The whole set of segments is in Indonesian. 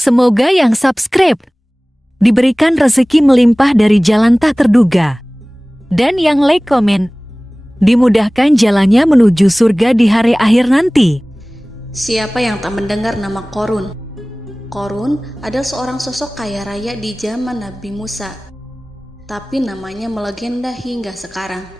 Semoga yang subscribe diberikan rezeki melimpah dari jalan tak terduga. Dan yang like komen, dimudahkan jalannya menuju surga di hari akhir nanti. Siapa yang tak mendengar nama Qorun? Qorun adalah seorang sosok kaya raya di zaman Nabi Musa, tapi namanya melegenda hingga sekarang.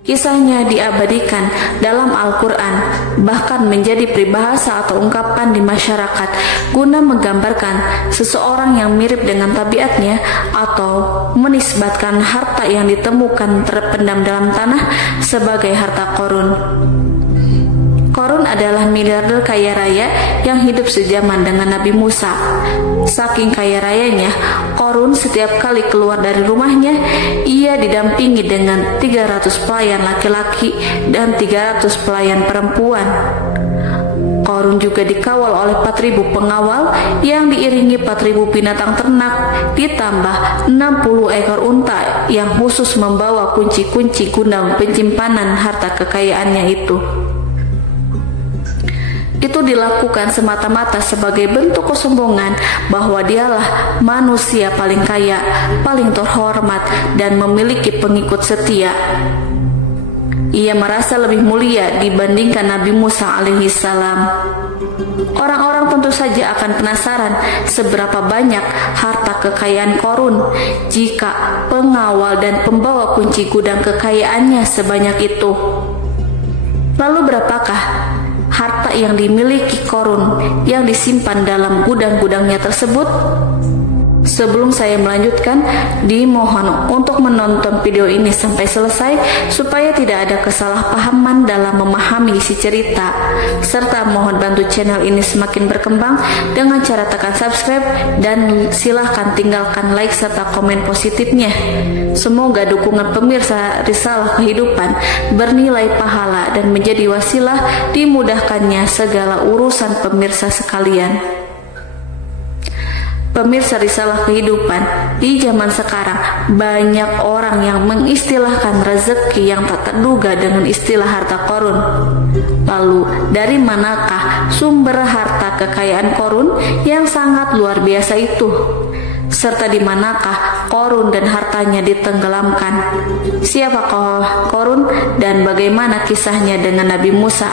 Kisahnya diabadikan dalam Al-Quran, bahkan menjadi peribahasa atau ungkapan di masyarakat guna menggambarkan seseorang yang mirip dengan tabiatnya atau menisbatkan harta yang ditemukan terpendam dalam tanah sebagai harta Qorun. Qorun adalah miliarder kaya raya yang hidup sejaman dengan Nabi Musa. Saking kaya rayanya, Qorun setiap kali keluar dari rumahnya, ia didampingi dengan 300 pelayan laki-laki dan 300 pelayan perempuan. Qorun juga dikawal oleh 4.000 pengawal yang diiringi 4.000 binatang ternak, ditambah 60 ekor unta yang khusus membawa kunci-kunci gudang penyimpanan harta kekayaannya itu. Itu dilakukan semata-mata sebagai bentuk kesombongan bahwa dialah manusia paling kaya, paling terhormat, dan memiliki pengikut setia. Ia merasa lebih mulia dibandingkan Nabi Musa alaihissalam. Orang-orang tentu saja akan penasaran seberapa banyak harta kekayaan Qorun jika pengawal dan pembawa kunci gudang kekayaannya sebanyak itu. Lalu berapakah harta yang dimiliki Qorun yang disimpan dalam gudang-gudangnya tersebut? Sebelum saya melanjutkan, dimohon untuk menonton video ini sampai selesai supaya tidak ada kesalahpahaman dalam memahami isi cerita, serta mohon bantu channel ini semakin berkembang dengan cara tekan subscribe dan silahkan tinggalkan like serta komen positifnya. Semoga dukungan pemirsa Risalah Kehidupan bernilai pahala dan menjadi wasilah dimudahkannya segala urusan pemirsa sekalian. Pemirsa Risalah Kehidupan, di zaman sekarang banyak orang yang mengistilahkan rezeki yang tak terduga dengan istilah harta Qorun. Lalu dari manakah sumber harta kekayaan Qorun yang sangat luar biasa itu? Serta di manakah Qorun dan hartanya ditenggelamkan? Siapakah Qorun dan bagaimana kisahnya dengan Nabi Musa?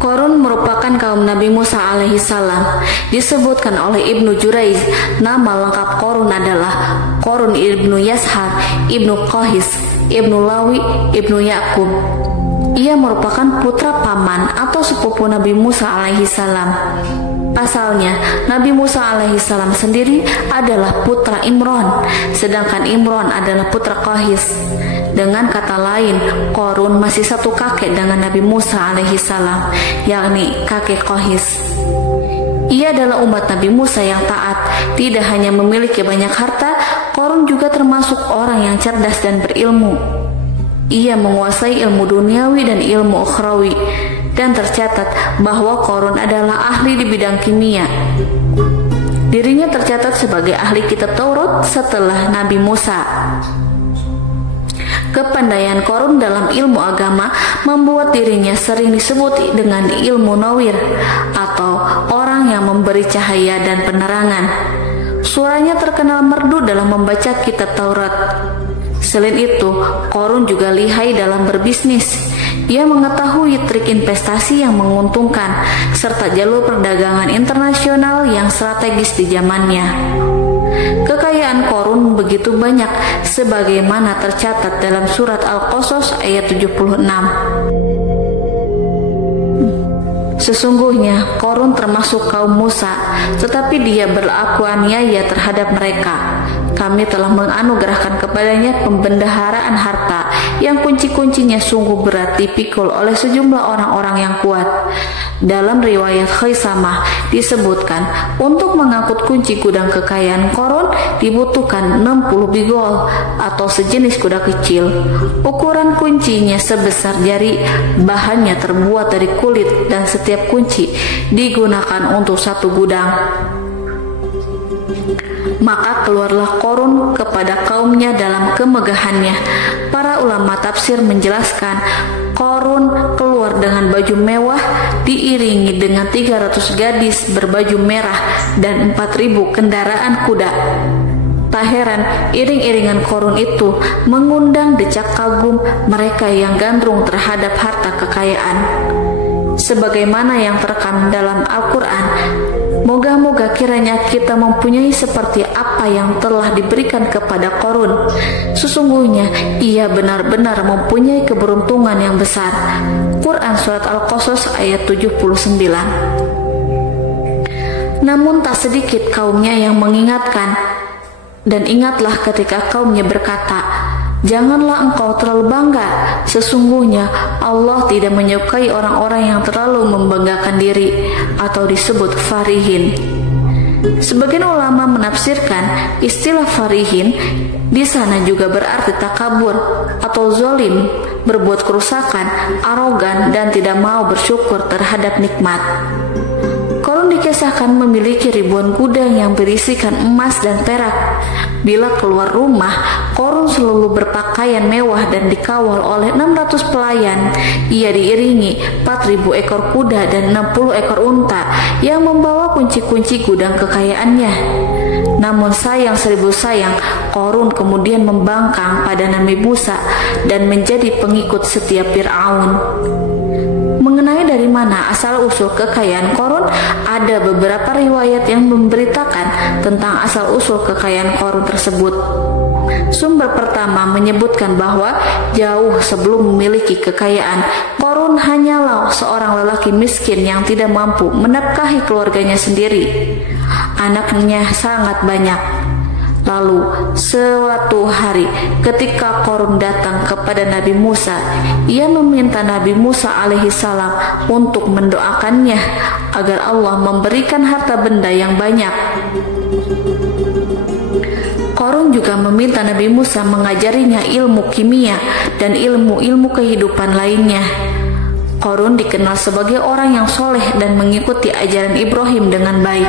Qorun merupakan kaum Nabi Musa alaihissalam. Disebutkan oleh Ibnu Jurayj, nama lengkap Qorun adalah Qorun ibnu Yashar, ibnu Qahis, ibnu Lawi, ibnu Yakub. Ia merupakan putra paman atau sepupu Nabi Musa alaihissalam. Pasalnya, Nabi Musa alaihissalam sendiri adalah putra Imron, sedangkan Imron adalah putra Qahis. Dengan kata lain, Qorun masih satu kakek dengan Nabi Musa alaihissalam, yakni kakek Qahis. Ia adalah umat Nabi Musa yang taat. Tidak hanya memiliki banyak harta, Qorun juga termasuk orang yang cerdas dan berilmu. Ia menguasai ilmu duniawi dan ilmu ukhrawi, dan tercatat bahwa Qorun adalah ahli di bidang kimia. Dirinya tercatat sebagai ahli kitab Taurat setelah Nabi Musa. Kepandaian Qorun dalam ilmu agama membuat dirinya sering disebut dengan ilmu nawir atau orang yang memberi cahaya dan penerangan. Suaranya terkenal merdu dalam membaca kitab Taurat. Selain itu, Qorun juga lihai dalam berbisnis. Ia mengetahui trik investasi yang menguntungkan serta jalur perdagangan internasional yang strategis di zamannya. Kekayaan Qorun begitu banyak sebagaimana tercatat dalam surat Al-Qasas ayat 76. Sesungguhnya Qorun termasuk kaum Musa, tetapi dia berlaku aniaya terhadap mereka. Kami telah menganugerahkan kepadanya pembendaharaan harta yang kunci-kuncinya sungguh berat dipikul oleh sejumlah orang-orang yang kuat. Dalam riwayat Khaisamah disebutkan, untuk mengangkut kunci gudang kekayaan Qorun dibutuhkan 60 bigol atau sejenis kuda kecil. Ukuran kuncinya sebesar jari, bahannya terbuat dari kulit dan setiap kunci digunakan untuk satu gudang. Maka keluarlah Qorun kepada kaumnya dalam kemegahannya. Para ulama tafsir menjelaskan, Korun keluar dengan baju mewah diiringi dengan 300 gadis berbaju merah dan 4.000 kendaraan kuda. Tak heran iring-iringan Korun itu mengundang decak kagum mereka yang gandrung terhadap harta kekayaan. Sebagaimana yang terekam dalam Al-Quran, moga-moga kiranya kita mempunyai seperti apa yang telah diberikan kepada Korun. Sesungguhnya ia benar-benar mempunyai keberuntungan yang besar. Quran Surat Al-Qasas ayat 79. Namun tak sedikit kaumnya yang mengingatkan, dan ingatlah ketika kaumnya berkata, janganlah engkau terlalu bangga. Sesungguhnya Allah tidak menyukai orang-orang yang terlalu membanggakan diri atau disebut farihin. Sebagian ulama menafsirkan istilah farihin di sana juga berarti takabur atau zolim, berbuat kerusakan, arogan, dan tidak mau bersyukur terhadap nikmat. Korun dikisahkan memiliki ribuan gudang yang berisikan emas dan perak. Bila keluar rumah, Korun selalu berpakaian mewah dan dikawal oleh 600 pelayan. Ia diiringi 4.000 ekor kuda dan 60 ekor unta yang membawa kunci-kunci gudang kekayaannya. Namun sayang seribu sayang, Korun kemudian membangkang pada Nabi Musa dan menjadi pengikut setia Fir'aun. Mengenai dari mana asal-usul kekayaan Korun, ada beberapa riwayat yang memberitakan tentang asal-usul kekayaan Korun tersebut. Sumber pertama menyebutkan bahwa jauh sebelum memiliki kekayaan, Korun hanyalah seorang lelaki miskin yang tidak mampu menafkahi keluarganya sendiri. Anaknya sangat banyak. Lalu suatu hari ketika Korun datang kepada Nabi Musa, ia meminta Nabi Musa alaihissalam untuk mendoakannya agar Allah memberikan harta benda yang banyak. Korun juga meminta Nabi Musa mengajarinya ilmu kimia dan ilmu-ilmu kehidupan lainnya. Korun dikenal sebagai orang yang soleh dan mengikuti ajaran Ibrahim dengan baik,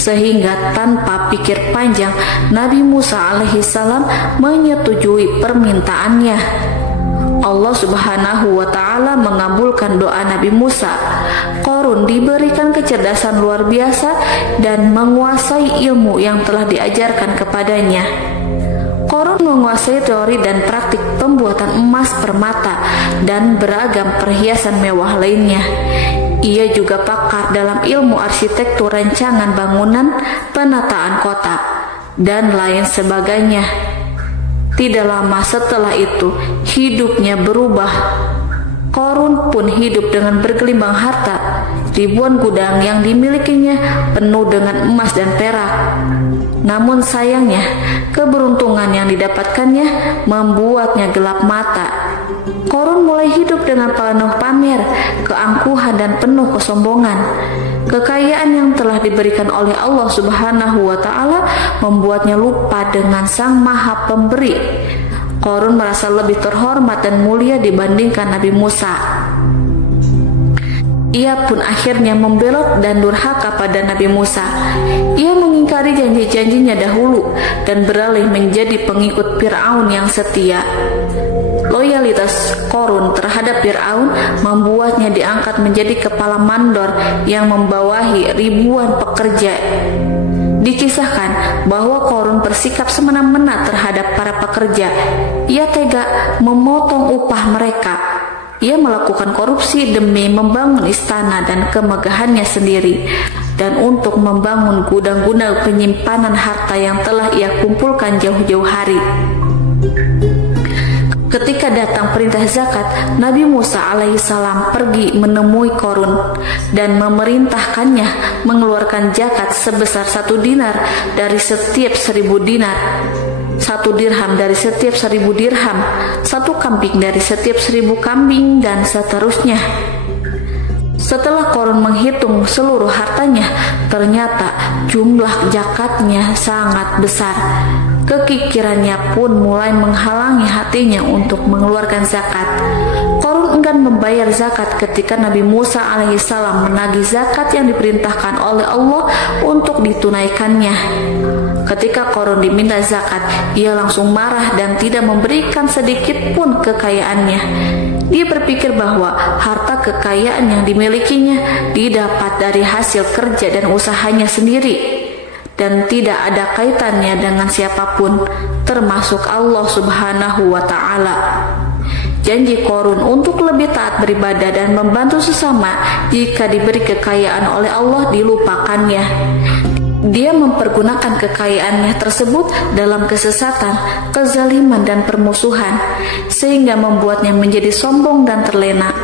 sehingga tanpa pikir panjang Nabi Musa alaihissalam menyetujui permintaannya. Allah Subhanahu wa Ta'ala mengabulkan doa Nabi Musa. Korun diberikan kecerdasan luar biasa dan menguasai ilmu yang telah diajarkan kepadanya. Korun menguasai teori dan praktik pembuatan emas permata dan beragam perhiasan mewah lainnya. Ia juga pakar dalam ilmu arsitektur, rancangan bangunan, penataan kota, dan lain sebagainya. Tidak lama setelah itu, hidupnya berubah. Korun pun hidup dengan bergelimbang harta. Ribuan gudang yang dimilikinya penuh dengan emas dan perak. Namun sayangnya, keberuntungan yang didapatkannya membuatnya gelap mata. Korun mulai hidup dengan penuh pamer, keangkuhan, dan penuh kesombongan. Kekayaan yang telah diberikan oleh Allah Subhanahu wa Ta'ala membuatnya lupa dengan Sang Maha Pemberi. Korun merasa lebih terhormat dan mulia dibandingkan Nabi Musa. Ia pun akhirnya membelot dan durhaka pada Nabi Musa. Ia mengingkari janji-janjinya dahulu dan beralih menjadi pengikut Fir'aun yang setia. Loyalitas Korun terhadap Fir'aun membuatnya diangkat menjadi kepala mandor yang membawahi ribuan pekerja. Dikisahkan bahwa Korun bersikap semena-mena terhadap para pekerja. Ia tega memotong upah mereka. Ia melakukan korupsi demi membangun istana dan kemegahannya sendiri, dan untuk membangun gudang-gudang penyimpanan harta yang telah ia kumpulkan jauh-jauh hari. Ketika datang perintah zakat, Nabi Musa alaihissalam pergi menemui Korun dan memerintahkannya mengeluarkan zakat sebesar 1 dinar dari setiap 1000 dinar, 1 dirham dari setiap 1000 dirham, 1 kambing dari setiap 1000 kambing, dan seterusnya. Setelah Korun menghitung seluruh hartanya, ternyata jumlah zakatnya sangat besar. Kekikirannya pun mulai menghalangi hatinya untuk mengeluarkan zakat. Korun enggan membayar zakat ketika Nabi Musa alaihissalam menagih zakat yang diperintahkan oleh Allah untuk ditunaikannya. Ketika Korun diminta zakat, ia langsung marah dan tidak memberikan sedikit pun kekayaannya. Dia berpikir bahwa harta kekayaan yang dimilikinya didapat dari hasil kerja dan usahanya sendiri, dan tidak ada kaitannya dengan siapapun, termasuk Allah Subhanahu wa Ta'ala. Janji Qorun untuk lebih taat beribadah dan membantu sesama jika diberi kekayaan oleh Allah dilupakannya. Dia mempergunakan kekayaannya tersebut dalam kesesatan, kezaliman, dan permusuhan, sehingga membuatnya menjadi sombong dan terlena.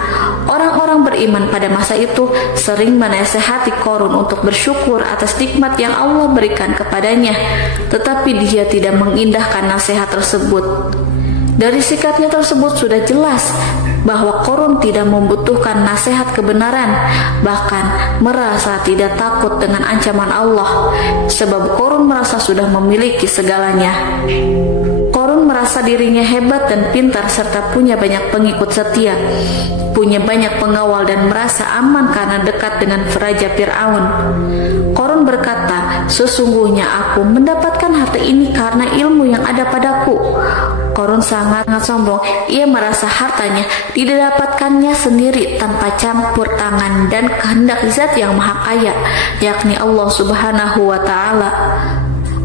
Orang-orang beriman pada masa itu sering menasehati Qorun untuk bersyukur atas nikmat yang Allah berikan kepadanya, tetapi dia tidak mengindahkan nasihat tersebut. Dari sikapnya tersebut sudah jelas bahwa Qorun tidak membutuhkan nasihat kebenaran, bahkan merasa tidak takut dengan ancaman Allah, sebab Qorun merasa sudah memiliki segalanya. Qorun merasa dirinya hebat dan pintar serta punya banyak pengikut setia, punya banyak pengawal dan merasa aman karena dekat dengan Raja Fir'aun. Qorun berkata, "Sesungguhnya aku mendapatkan harta ini karena ilmu yang ada padaku." Qorun sangat sombong. Ia merasa hartanya didapatkannya sendiri tanpa campur tangan dan kehendak Zat yang Maha Kaya, yakni Allah Subhanahu wa Ta'ala.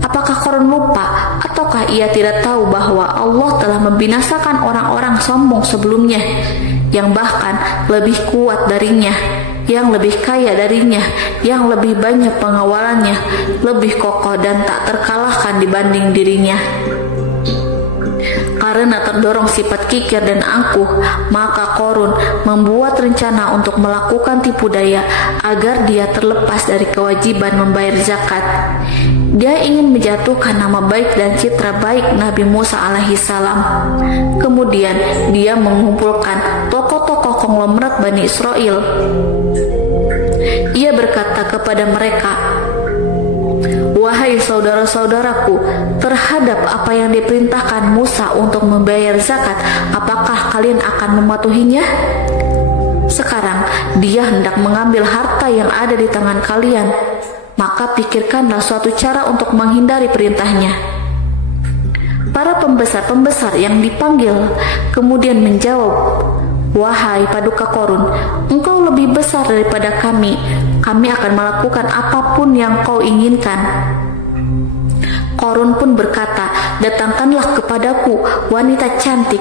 Apakah Qorun lupa ataukah ia tidak tahu bahwa Allah telah membinasakan orang-orang sombong sebelumnya, yang bahkan lebih kuat darinya, yang lebih kaya darinya, yang lebih banyak pengawalannya, lebih kokoh dan tak terkalahkan dibanding dirinya? Karena terdorong sifat kikir dan angkuh, maka Qorun membuat rencana untuk melakukan tipu daya agar dia terlepas dari kewajiban membayar zakat. Dia ingin menjatuhkan nama baik dan citra baik Nabi Musa alaihissalam. Kemudian dia mengumpulkan tokoh-tokoh konglomerat Bani Israel. Ia berkata kepada mereka, "Wahai saudara-saudaraku, terhadap apa yang diperintahkan Musa untuk membayar zakat, apakah kalian akan mematuhinya? Sekarang dia hendak mengambil harta yang ada di tangan kalian, maka pikirkanlah suatu cara untuk menghindari perintahnya." Para pembesar-pembesar yang dipanggil kemudian menjawab, "Wahai paduka Qorun, engkau lebih besar daripada kami. Kami akan melakukan apapun yang kau inginkan." Qorun pun berkata, "Datangkanlah kepadaku wanita cantik.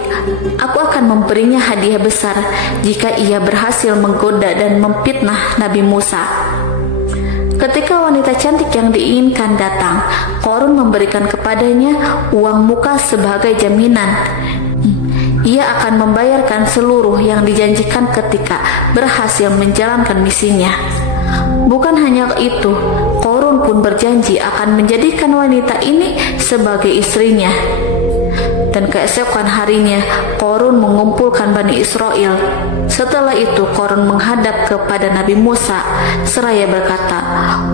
Aku akan memberinya hadiah besar jika ia berhasil menggoda dan memfitnah Nabi Musa." Ketika wanita cantik yang diinginkan datang, Qorun memberikan kepadanya uang muka sebagai jaminan. Ia akan membayarkan seluruh yang dijanjikan ketika berhasil menjalankan misinya. Bukan hanya itu, Qorun pun berjanji akan menjadikan wanita ini sebagai istrinya. Dan keesokan harinya, Qorun mengumpulkan Bani Israel. Setelah itu, Qorun menghadap kepada Nabi Musa seraya berkata,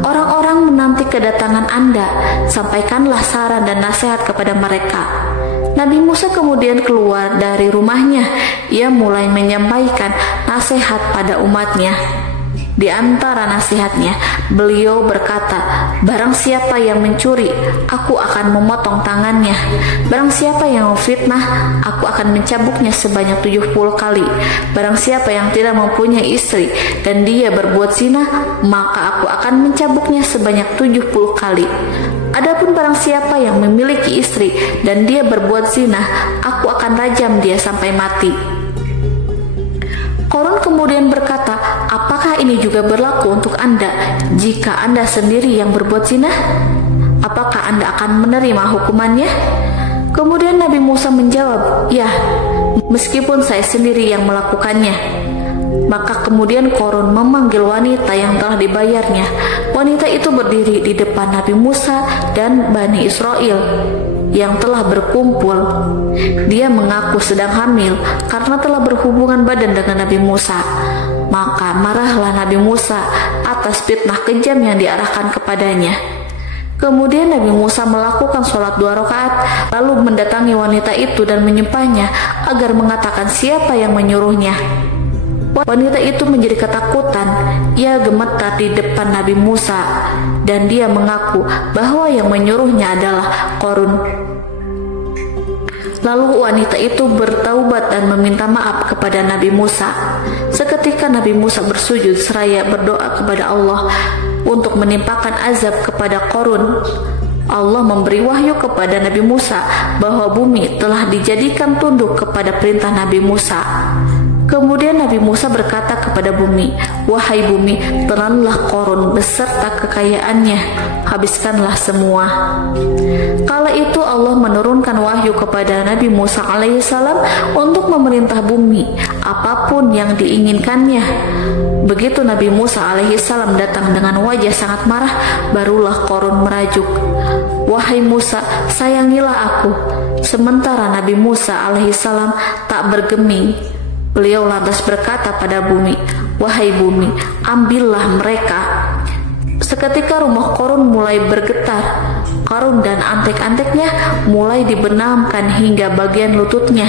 "Orang-orang menanti kedatangan Anda, sampaikanlah saran dan nasihat kepada mereka." Nabi Musa kemudian keluar dari rumahnya. Ia mulai menyampaikan nasihat pada umatnya. Di antara nasihatnya, beliau berkata, "Barang siapa yang mencuri, aku akan memotong tangannya. Barang siapa yang memfitnah, aku akan mencambuknya sebanyak 70 kali. Barang siapa yang tidak mempunyai istri dan dia berbuat zina, maka aku akan mencambuknya sebanyak 70 kali. Adapun barang siapa yang memiliki istri dan dia berbuat zina, aku akan rajam dia sampai mati." Qorun kemudian berkata, "Apakah ini juga berlaku untuk Anda jika Anda sendiri yang berbuat zina? Apakah Anda akan menerima hukumannya?" Kemudian Nabi Musa menjawab, "Ya, meskipun saya sendiri yang melakukannya." Maka kemudian Qorun memanggil wanita yang telah dibayarnya. Wanita itu berdiri di depan Nabi Musa dan Bani Israel yang telah berkumpul. Dia mengaku sedang hamil karena telah berhubungan badan dengan Nabi Musa. Maka marahlah Nabi Musa atas fitnah kejam yang diarahkan kepadanya. Kemudian Nabi Musa melakukan sholat 2 rakaat, lalu mendatangi wanita itu dan menyumpahnya agar mengatakan siapa yang menyuruhnya. Wanita itu menjadi ketakutan. Ia gemetar di depan Nabi Musa dan dia mengaku bahwa yang menyuruhnya adalah Qorun. Lalu wanita itu bertaubat dan meminta maaf kepada Nabi Musa. Seketika Nabi Musa bersujud seraya berdoa kepada Allah untuk menimpakan azab kepada Qarun. Allah memberi wahyu kepada Nabi Musa bahwa bumi telah dijadikan tunduk kepada perintah Nabi Musa. Kemudian Nabi Musa berkata kepada bumi, "Wahai bumi, telanlah Qarun beserta kekayaannya, habiskanlah semua." Kala itu Allah menurunkan wahyu kepada Nabi Musa alaihissalam untuk memerintah bumi apapun yang diinginkannya. Begitu Nabi Musa alaihissalam datang dengan wajah sangat marah, barulah Qarun merajuk, "Wahai Musa, sayangilah aku." Sementara Nabi Musa alaihissalam tak bergeming. Beliau lantas berkata pada bumi, "Wahai bumi, ambillah mereka." Seketika rumah Qarun mulai bergetar. Qarun dan antek-anteknya mulai dibenamkan hingga bagian lututnya.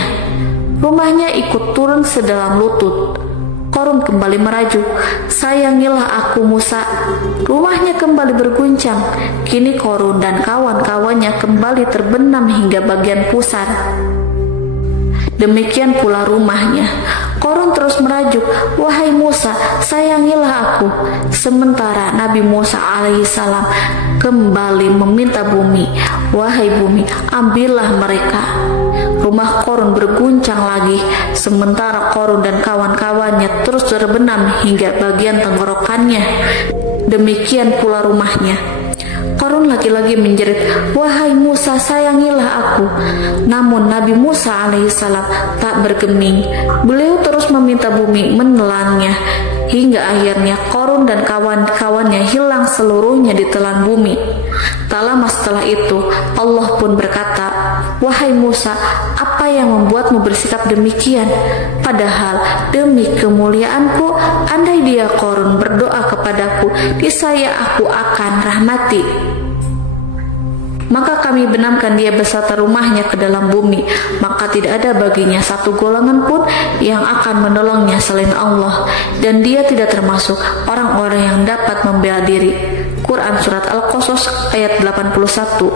Rumahnya ikut turun sedalam lutut. Qarun kembali merajuk, "Sayangilah aku Musa." Rumahnya kembali berguncang. Kini Qarun dan kawan-kawannya kembali terbenam hingga bagian pusar. Demikian pula rumahnya. Qarun terus merajuk, "Wahai Musa, sayangilah aku." Sementara Nabi Musa alaihissalam kembali meminta bumi, "Wahai bumi, ambillah mereka." Rumah Qarun berguncang lagi, sementara Qarun dan kawan-kawannya terus terbenam hingga bagian tenggorokannya. Demikian pula rumahnya. Qarun lagi-lagi menjerit, "Wahai Musa, sayangilah aku." Namun Nabi Musa alaihissalam tak bergeming. Beliau terus meminta bumi menelannya, hingga akhirnya Qarun dan kawan-kawannya hilang seluruhnya di telan bumi. Tak lama setelah itu Allah pun berkata, "Wahai Musa, apa yang membuatmu bersikap demikian? Padahal demi kemuliaanku, andai dia Qarun berdoa kepadaku, niscaya aku akan rahmati. Maka kami benamkan dia beserta rumahnya ke dalam bumi, maka tidak ada baginya satu golongan pun yang akan menolongnya selain Allah, dan dia tidak termasuk orang-orang yang dapat membela diri." Quran Surat Al-Qasas ayat 81.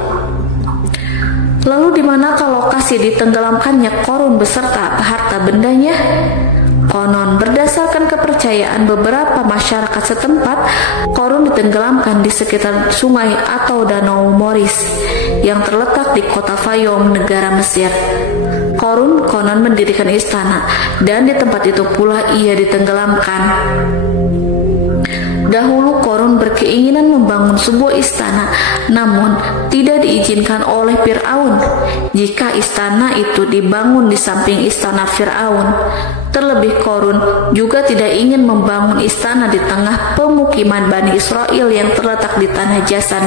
Lalu di manakah lokasi ditenggelamkannya Qarun beserta harta bendanya? Konon berdasarkan kepercayaan beberapa masyarakat setempat, Qarun ditenggelamkan di sekitar sungai atau danau Moris yang terletak di kota Fayum, negara Mesir. Qarun konon mendirikan istana dan di tempat itu pula ia ditenggelamkan. Dahulu Qarun berkeinginan membangun sebuah istana, namun tidak diizinkan oleh Fir'aun jika istana itu dibangun di samping istana Fir'aun. Terlebih Qarun juga tidak ingin membangun istana di tengah pemukiman Bani Israel yang terletak di tanah Jasan.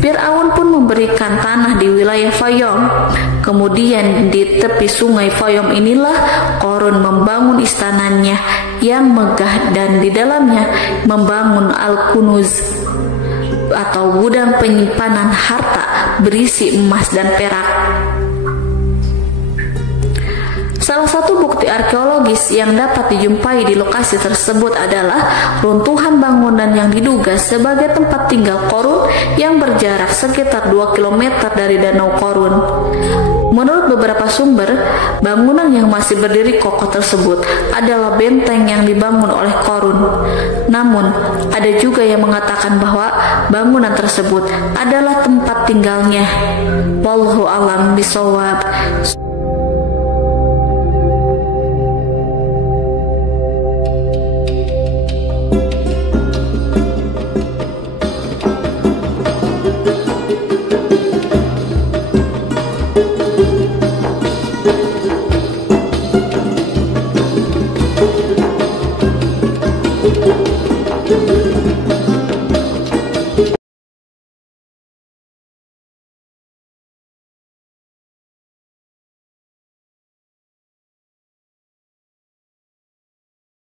Fir'aun pun memberikan tanah di wilayah Fayum. Kemudian di tepi sungai Fayum inilah Qarun membangun istananya yang megah dan di dalamnya membangun Al-Kunuz atau gudang penyimpanan harta berisi emas dan perak. Salah satu bukti arkeologis yang dapat dijumpai di lokasi tersebut adalah runtuhan bangunan yang diduga sebagai tempat tinggal Qarun yang berjarak sekitar 2 km dari Danau Qarun. Menurut beberapa sumber, bangunan yang masih berdiri kokoh tersebut adalah benteng yang dibangun oleh Qarun. Namun, ada juga yang mengatakan bahwa bangunan tersebut adalah tempat tinggalnya. Wallahu a'lam bishawab.